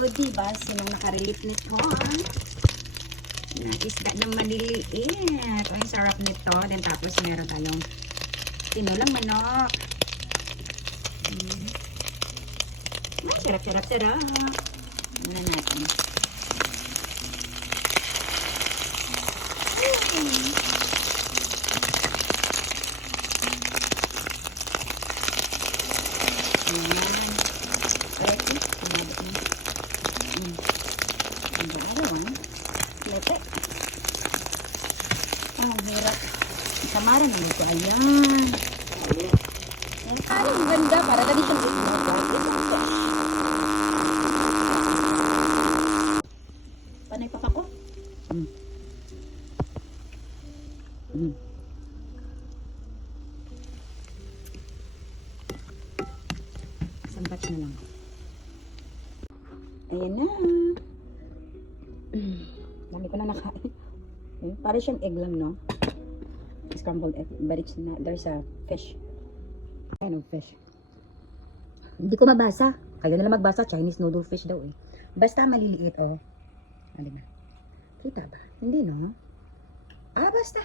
O, diba? Sinong nakarelip nito? Na isda na maliliit. O, ang sarap nito. Then, tapos meron talong tinulang manok. Ay, sarap, sarap, sarap. Muna natin. Ayan. Ready? Kumabot na. Ang araw, lete. Ang hirap. Samara na ito. Ayan. Ay, ang ganda. Para na di siyang itlog. Panay pa ko? Isang batch na lang. Ayan na. Dami ko na nakain. Para siyang egg lang, no? Scrambled egg. But it's not, there's a fish. Ano fish? Hindi ko mabasa. Kayo na lang magbasa. Chinese noodle fish daw eh. Basta maliliit, oh. Ano ba? Kita ba? Hindi, no? Ah, basta.